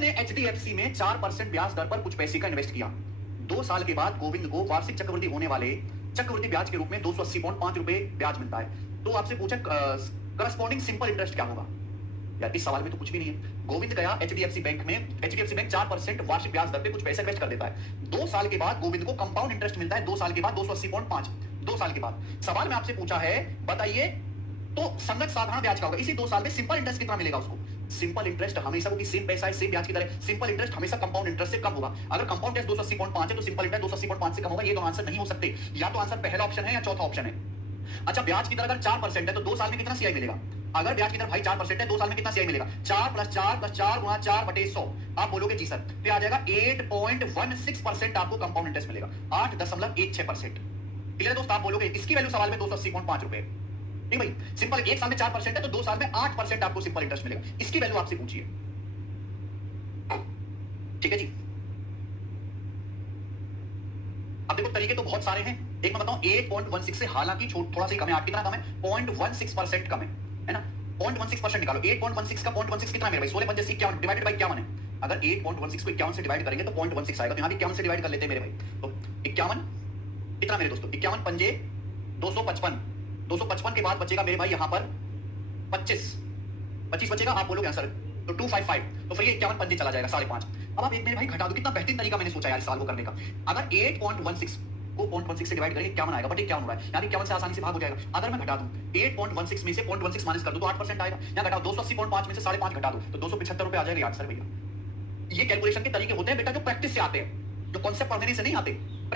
ने एचडीएफसी में 4% ब्याज दर पर कुछ पैसे का इन्वेस्ट किया। 2 साल के बाद गोविंद को वार्षिक चक्रवृद्धि होने वाले चक्रवृद्धि ब्याज के रूप में 280.5 रुपए ब्याज मिलता है। तो आपसे पूछा करस्पॉन्डिंग सिंपल इंटरेस्ट क्या होगा? यार इस सवाल में तो कुछ भी नहीं है। गोविंद गया एचडीएफसी बैंक में, एचडीएफसी बैंक 4% वार्षिक ब्याज दर पे कुछ पैसे इन्वेस्ट कर देता है। 2 साल के बाद गोविंद को कंपाउंड इंटरेस्ट मिलता है। 2 साल के बाद 280.5, 2 साल के बाद। सवाल में आपसे पूछा है, बताइए तो संगत साधारण ब्याज का होगा, इसी 2 साल में सिंपल इंटरेस्ट कितना मिलेगा उसको? सिंपल इंटरेस्ट हमेशा क्योंकि सेम पैसा है, सेम ब्याज की तरह, सिंपल इंटरेस्ट हमेशा कंपाउंड इंटरेस्ट से कम होगा। अगर कंपाउंड इंटरेस्ट 280.5 है तो सिंपल इंटरेस्ट 280.5 से कम होगा। ये दोनों आंसर नहीं हो सकते। या तो आंसर पहला ऑप्शन है या चौथा ऑप्शन है। अच्छा, ब्याज की दर अगर 4% है तो 2 साल में कितना सीआई मिलेगा? अगर ब्याज की दर भाई 4% है, 2 साल में कितना सीआई मिलेगा? 4 + 4 + 4 × 4/100। आप बोलोगे जी सर, तो आ जाएगा 8.16% आपको कंपाउंड इंटरेस्ट मिलेगा, 8.16%। क्लियर दोस्त? आप बोलोगे इसकी वैल्यू सवाल में 280.5 रुपए। ठीक भाई, सिंपल 1 साल में 4% है तो 2 साल में 8% आपको सिंपल इंटरेस्ट मिलेगा। इसकी वैल्यू आपसे पूछिए। ठीक है जी। अब देखो तरीके तो बहुत सारे हैं। एक मैं बताऊं, 8.16 से हालांकि थोड़ा सा कम है, 8 कितना कम है? 0.16% कम है ना? 0.16% निकालो। 8.16 का 0.16 कितना मेरे भाई? 16 × 5 = 51 डिवाइडेड बाय 51 है। अगर 8.16 को 51 से डिवाइड करेंगे तो 0.16 आएगा। तो यहां भी 51 से डिवाइड कर लेते हैं मेरे भाई। तो 51 कितना मेरे दोस्तों? 51 × 5 = 255। 255 के बाद बचेगा मेरे भाई यहां पर 25 बचेगा। आप बोलोगे आंसर तो 255, तो फिर ये 51 पंजे चला जाएगा 5.5। अब आप एक मेरे भाई घटा दो। कितना बेहतरीन तरीका मैंने सोचा यार इस साल को करने का। अगर 8.16 को 0.16 से डिवाइड करेंगे 51 आएगा, बट 51 हो रहा है, यानी 51 से आसानी से भाग हो जाएगा। अगर मैं घटा दूं 8.16 में से 0.16 माइनस कर दूं तो 8% आएगा। या घटाओ 280.5 में से 5.5 घटा दो तो 275 रुपए आ जाएगा आंसर भैया। ये कैलकुलेशन के तरीके होते हैं बेटा जो प्रैक्टिस से आते हैं, जो कॉन्सेप्ट पढ़ने से नहीं आते।